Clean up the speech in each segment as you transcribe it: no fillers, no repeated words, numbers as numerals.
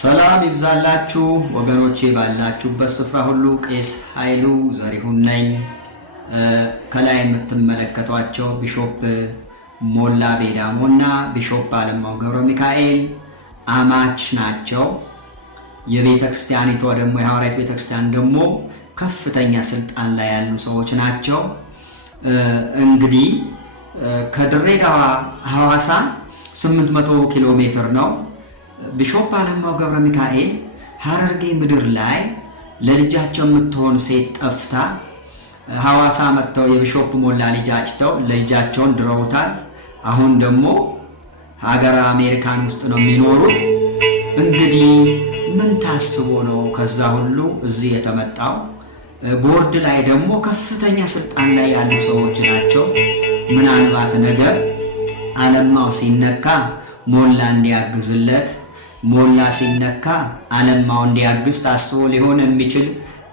ሰላም ይብዛላችሁ ወገኖቼ ባላችሁበት ስፍራ ሁሉ ቄስ ኃይሉ ዘሪሁን ነኝ። ከላይ የምትመለከቷቸው ቢሾፕ ሞላ ቤዳሞና ቢሾፕ አለማው ገብረ ሚካኤል አማች ናቸው። የቤተ ክርስቲያኒቷ ደግሞ የሐዋርያት ቤተ ክርስቲያን ደግሞ ከፍተኛ ስልጣን ላይ ያሉ ሰዎች ናቸው። እንግዲህ ከድሬዳዋ ሐዋሳ 800 ኪሎ ሜትር ነው። ቢሾፕ አለማው ገብረ ሚካኤል ሐረርጌ ምድር ላይ ለልጃቸው የምትሆን ሴት ጠፍታ ሐዋሳ መጥተው የቢሾፕ ሞላ ልጅ አጭተው ልጃቸውን ድረውታል። አሁን ደግሞ ሀገር አሜሪካን ውስጥ ነው የሚኖሩት። እንግዲህ ምን ታስቦ ነው ከዛ ሁሉ እዚህ የተመጣው? ቦርድ ላይ ደግሞ ከፍተኛ ስልጣን ላይ ያሉ ሰዎች ናቸው። ምናልባት ነገር አለማው ሲነካ ሞላ እንዲያግዝለት፣ ሞላ ሲነካ አለማው እንዲያግዝ ታስቦ ሊሆን የሚችል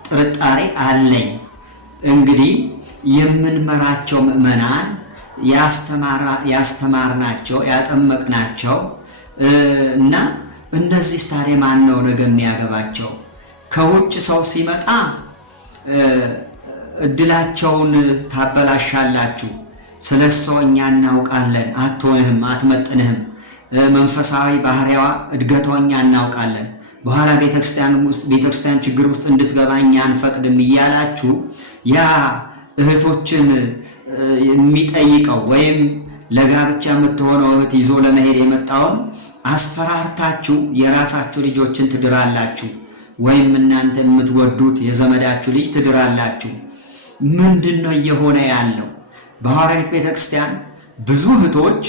ጥርጣሬ አለኝ። እንግዲህ የምንመራቸው ምዕመናን ያስተማርናቸው ያጠመቅናቸው እና እነዚህ ታዲያ ማን ነው ነገ የሚያገባቸው? ከውጭ ሰው ሲመጣ እድላቸውን ታበላሻላችሁ፣ ስለሰው እኛ እናውቃለን፣ አትሆንህም፣ አትመጥንህም፣ መንፈሳዊ ባህሪዋ እድገቷ እኛ እናውቃለን፣ በኋላ ቤተክርስቲያን ችግር ውስጥ እንድትገባ እኛ አንፈቅድም እያላችሁ ያ እህቶችን የሚጠይቀው ወይም ለጋብቻ የምትሆነው እህት ይዞ ለመሄድ የመጣውን አስፈራርታችሁ የራሳችሁ ልጆችን ትድራላችሁ፣ ወይም እናንተ የምትወዱት የዘመዳችሁ ልጅ ትድራላችሁ። ምንድነው እየሆነ ያለው? በሐዋርያት ቤተክርስቲያን ብዙ እህቶች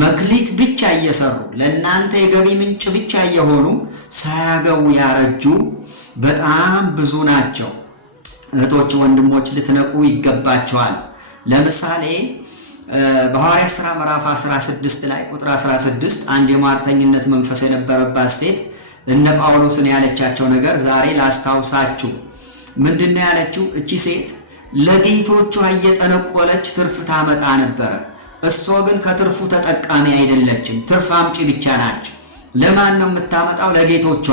መክሊት ብቻ እየሰሩ ለእናንተ የገቢ ምንጭ ብቻ እየሆኑ ሳያገቡ ያረጁ በጣም ብዙ ናቸው። እህቶች ወንድሞች ልትነቁ ይገባቸዋል። ለምሳሌ በሐዋርያት ሥራ ምዕራፍ 16 ላይ ቁጥር 16 አንድ የሟርተኝነት መንፈስ የነበረባት ሴት እነ ጳውሎስን ያለቻቸው ነገር ዛሬ ላስታውሳችሁ። ምንድነው ያለችው? እቺ ሴት ለጌቶቿ እየጠነቆለች ትርፍ ታመጣ ነበረ። እሷ ግን ከትርፉ ተጠቃሚ አይደለችም። ትርፍ አምጪ ብቻ ናች። ለማን ነው የምታመጣው? ለጌቶቿ።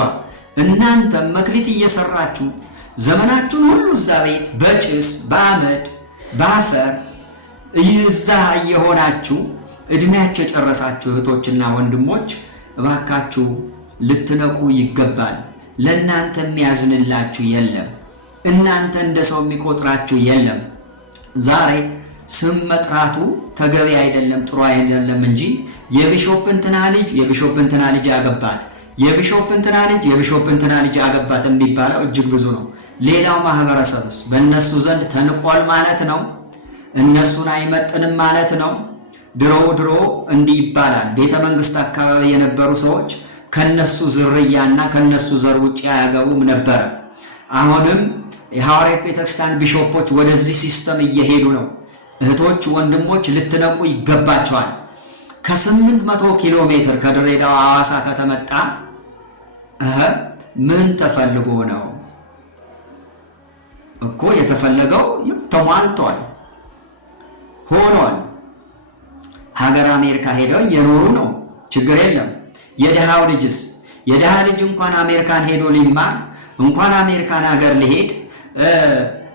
እናንተም መክሊት እየሰራችሁ ዘመናችሁን ሁሉ እዛ ቤት በጭስ በአመድ በአፈር እዛ እየሆናችሁ እድሜያቸው የጨረሳችሁ እህቶችና ወንድሞች እባካችሁ ልትነቁ ይገባል። ለእናንተ የሚያዝንላችሁ የለም። እናንተ እንደ ሰው የሚቆጥራችሁ የለም። ዛሬ ስም መጥራቱ ተገቢ አይደለም፣ ጥሩ አይደለም እንጂ የቢሾፕ እንትና ልጅ የቢሾፕ እንትና ልጅ አገባት፣ የቢሾፕ እንትና ልጅ የቢሾፕ እንትና ልጅ አገባት የሚባለው እጅግ ብዙ ነው። ሌላው ማህበረሰብስ በእነሱ ዘንድ ተንቋል ማለት ነው። እነሱን አይመጥንም ማለት ነው። ድሮ እንዲህ ይባላል። ቤተ መንግስት አካባቢ የነበሩ ሰዎች ከነሱ ዝርያና ከነሱ ዘር ውጭ አያገቡም ነበረ። አሁንም የሐዋርያት ቤተክርስቲያን ቢሾፖች ወደዚህ ሲስተም እየሄዱ ነው። እህቶች ወንድሞች ልትነቁ ይገባቸዋል። ከ800 ኪሎ ሜትር ከድሬዳዋ ሐዋሳ ከተመጣ ምን ተፈልጎ ነው? እኮ የተፈለገው ተሟልቷል፣ ሆኗል። ሀገር አሜሪካ ሄደው የኖሩ ነው፣ ችግር የለም። የድሃው ልጅስ? የድሃ ልጅ እንኳን አሜሪካን ሄዶ ሊማር እንኳን አሜሪካን ሀገር ሊሄድ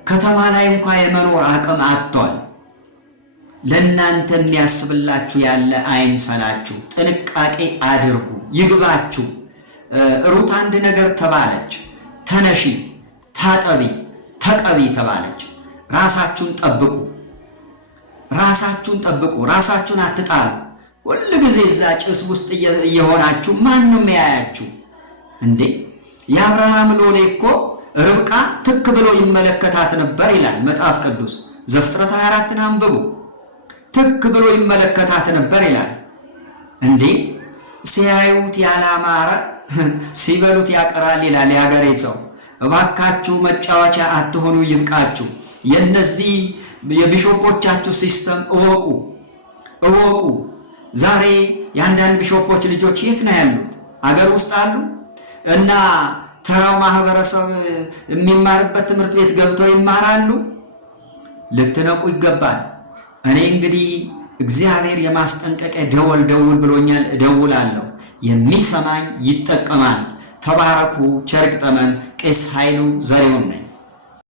ከተማ ላይ እንኳን የመኖር አቅም አጥቷል። ለእናንተ የሚያስብላችሁ ያለ አይምሰላችሁ። ጥንቃቄ አድርጉ፣ ይግባችሁ። ሩት አንድ ነገር ተባለች፣ ተነሺ፣ ታጠቢ፣ ተቀቢ ተባለች። ራሳችሁን ጠብቁ፣ ራሳችሁን ጠብቁ፣ ራሳችሁን አትጣሉ። ሁሉ ጊዜ እዛ ጭስ ውስጥ እየሆናችሁ ማንም ያያችሁ እንዴ? የአብርሃም ሎሌ እኮ ርብቃ ትክ ብሎ ይመለከታት ነበር ይላል መጽሐፍ ቅዱስ። ዘፍጥረት 24ን አንብቡ። ትክ ብሎ ይመለከታት ነበር ይላል። እንዴ ሲያዩት ያላማረ ሲበሉት ያቀራል ይላል የሀገሬ ሰው። እባካችሁ መጫወቻ አትሆኑ፣ ይብቃችሁ። የነዚህ የቢሾፖቻችሁ ሲስተም እወቁ። ዛሬ የአንዳንድ ቢሾፖች ልጆች የት ነው ያሉት? አገር ውስጥ አሉ እና ተራው ማህበረሰብ የሚማርበት ትምህርት ቤት ገብተው ይማራሉ። ልትነቁ ይገባል። እኔ እንግዲህ እግዚአብሔር የማስጠንቀቂያ ደወል ብሎኛል፣ እደውላለሁ። የሚሰማኝ ይጠቀማል። ተባረኩ። ቸር ይግጠመን። ቄስ ኃይሉ ዘሪሁን ነኝ።